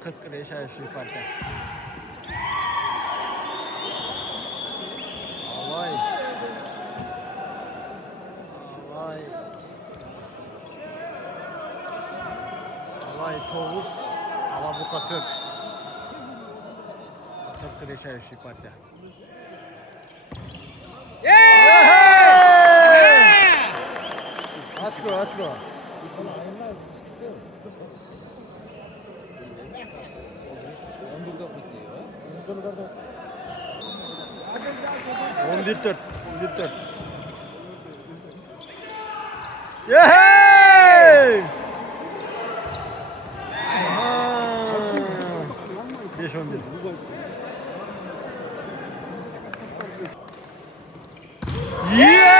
Akıt решающий партия. Alay. Alay. Alay 9, Alabuka 4. Akıt решающий партия. Açko. On bir dört. Yehey! 5-11. Yeee!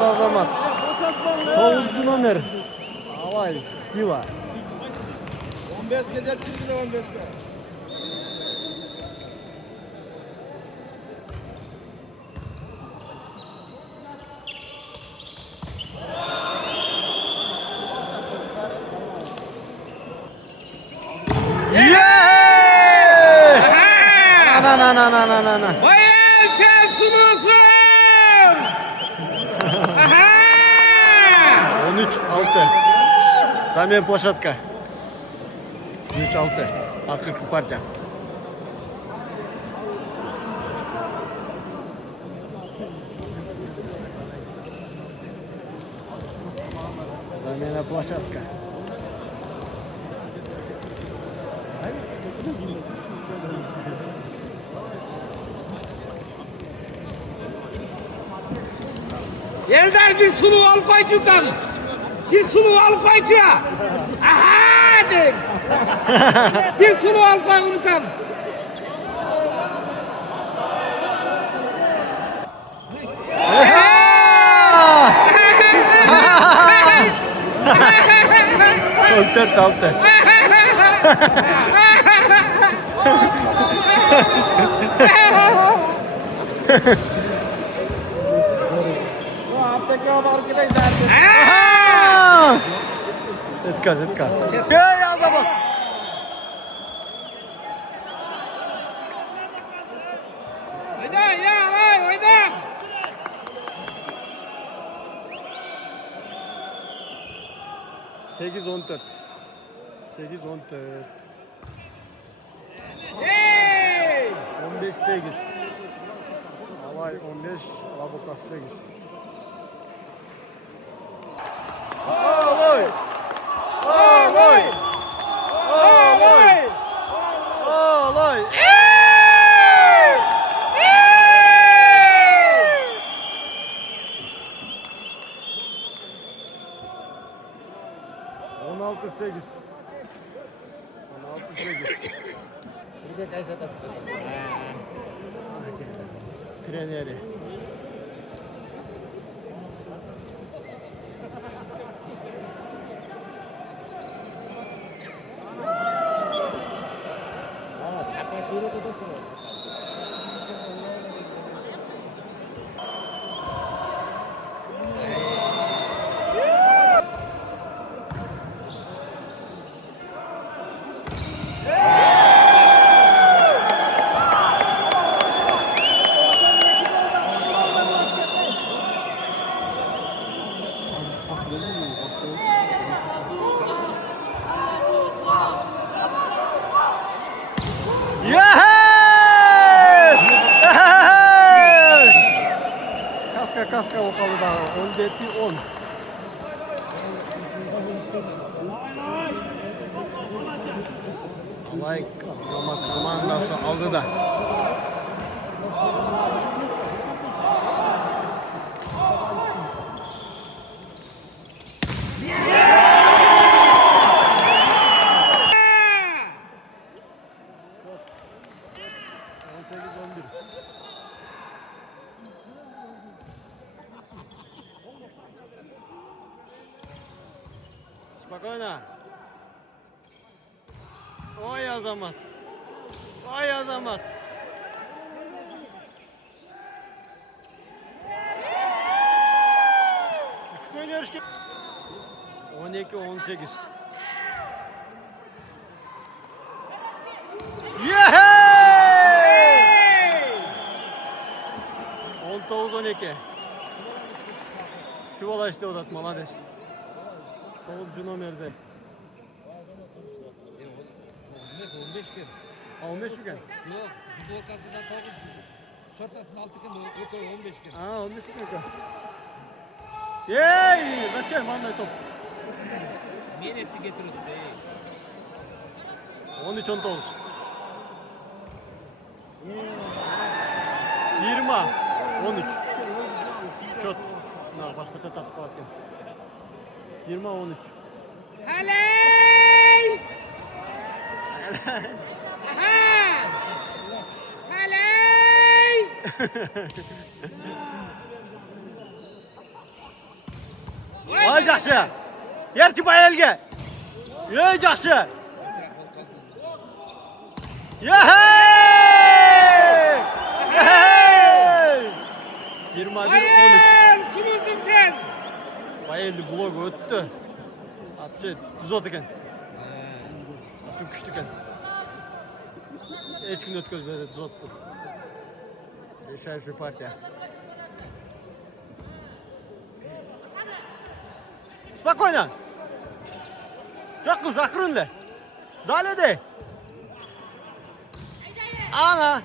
Azamat. Soğuk numara. Alay, Siva. 15 gece 15 gece. Na. Bayan sen sunuyorsun. 13-6. Zamen площадка. 13-6. Akık partiya. Zamena площадка. Eldar bir sulu al koycudan. Bir sulu al koycu. Aha de. Bir sulu al koycudan. Kontert altı. Zetka. Ya zaman. Oyna. 8-14. Hey! 15-8. Alay 15, Alabuka 8. Alay! 16-8. Treneri. Kafka vokalı daha 17-10. Olay komandası aldı da. Spokojno. Oj Azamat. Küçük oynuyoruz ki. 12-18. Yehey! 19-12. Şu bola işte odat malades. Solcu nomerde. 15 gün. 15 mi kan? Yok, bu ortasından 9 gün. Şortasının 6 gün, yok 15 gün. Ha 15 mi kan? Yey! Kaçayım anlay top. Niye netli getiriyorsun? 13-19. 20 13. Şut. Na başka da tapıp atayım. 20-13. Haley! Aha! Haley! Ay жақсы. Ерчі байелге. Ей жақсы. Yehey! Yehey! 21-13. Bayıl! Sulusun sen! Bayeldi blok öttü. Apçı düz ot eken. Apçı күшті eken. Hiç kim ötközmedi düz ottu. Решающая партия. Спокойно. Çok kız akırınla. Zale de. Ana.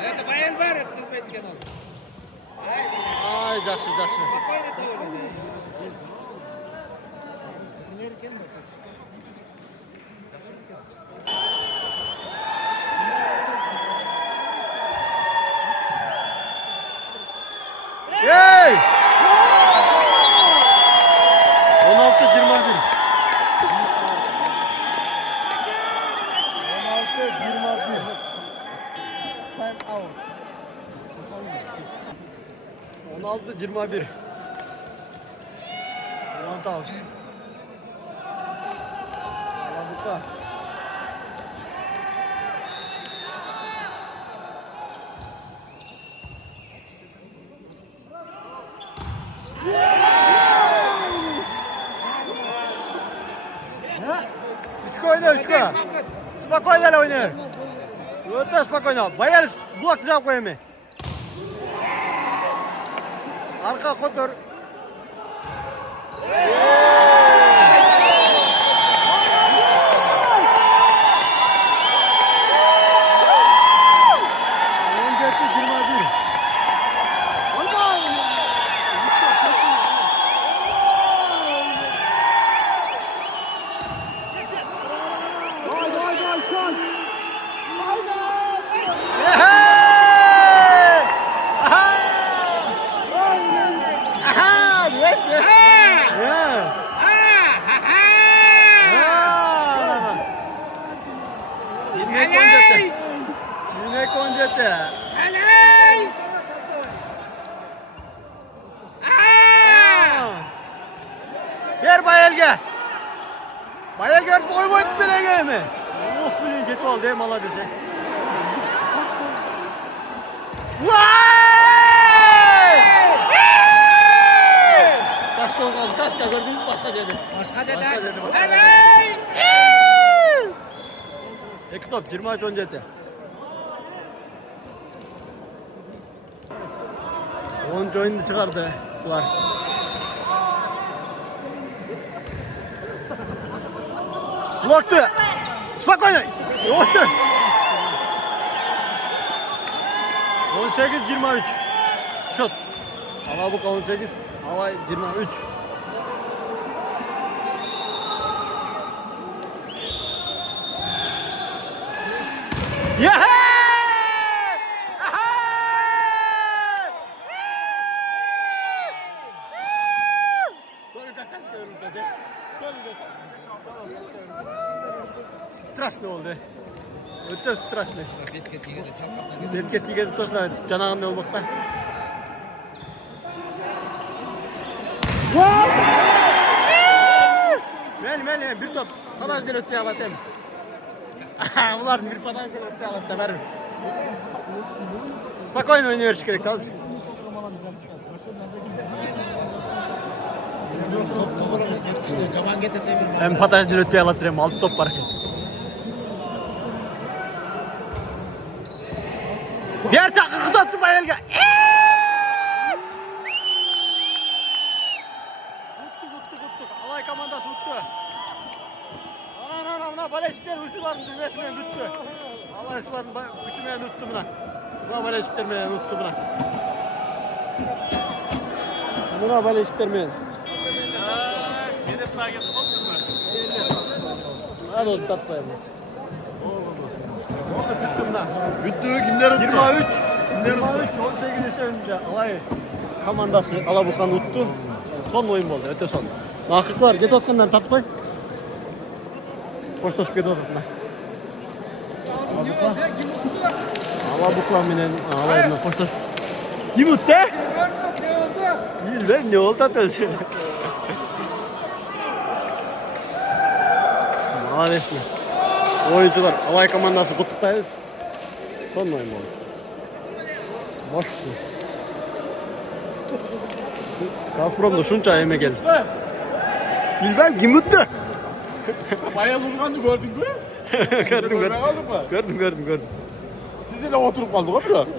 Evet, bayıl var, ettirmeyken ol. Ay жақсы, жақсы. Спокойно töyle. Hey! 16-21. 16-21. Time out. 16-21. One out. Alabuka. Üçka oyna, üçka. Spokojno oyna. Öte spokojno. Bayal blok cevap koyayım. Arka kotor. Yine konjete. Haley! Ver Bayelge. Bayelge boy boy dilege mi? Oh bilin jeti oldu hem ala desek. Vay! Kaska oldu, kaska gördünüz mü başka dedi. Başka dedi. Başka dedi. Başka dedi. Haley! İki top 23-17. 10 oyunu çıkardı bunlar. Bloktu. Spokojno. Yoğuştu. 18-23. Şut. Alabuka 18. Alay 23. Yehey! Straszny oldu. Öte straszny. Betke tigede çapkatla. Betke tigede tosla canağın ne olmakta? Meni bir top. Kadar değil öteye alatayım. Ular bir kadar değil öteye alatayım. Spokojno oynuyoruz gerek kalsın. Hem patates üretmeye alıştırayım. 6 top var. Bir çakır kıtattı Bayelge. Tuttu. Alay komandası tuttu. Ana baleşikler uçuların düğmesinden tuttu. Allah uçuların bütünmeyen tuttu buna. Buna baleşikler meyen tuttu buna. Buna baleşikler meyen. Hadi olsun tatmayalım. Oldu bitti buna. Bitti kimler tuttu? 23 18 önce alay komandası Alabukan tuttu. Son oyun oldu öte son. Nakıklar git otkandan tatmayın. Koştoş git otkandan. Alabukan minen alayından koştoş. Kim tuttu? Bilmem ne oldu atıyorsun. Maalesef. Oyuncular alay komandası kutuktayız. Son oyun oldu. Boştu. Gazprom'da şunca yemek geldi. Bilmem kim tuttu. Bayağı uzandı gördün mü? Gördüm. Siz de oturup kaldık abi.